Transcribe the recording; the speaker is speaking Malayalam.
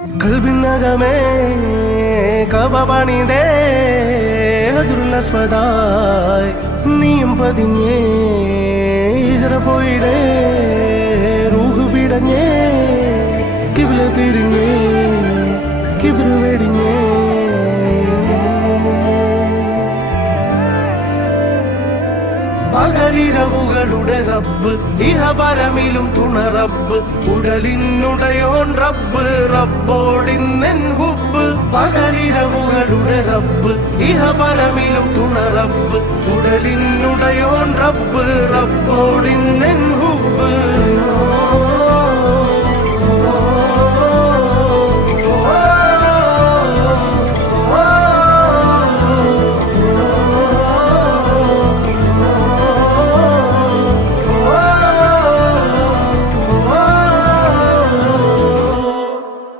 കൽബിനകമേ കബപണിതേ ഹജറുല്ലസ്വദായി നീയും പതിഞ്ഞേ ഹിജ്റ പോയിടേ റൂഹ് പിടഞ്ഞേ കിബ്ല തിരിഞ്ഞേ കിബ്ർ വെടിഞ്ഞേ പകലിരവുകളുടെ റബ്ബ് ഇഹപരമിലും തുണ റബ്ബ് ഉടലിനുടയോൻ റബ്ബ് റബ്ബോടിന്നെൻ ഹുബ്ബ് പകലിരവുകളുടെ റബ്ബ് ഇഹപരമിലും തുണ റബ്ബ് ഉടലിനുടയോൻ റബ്ബ് റബ്ബോടിന്നെൻ ഹുബ്ബ്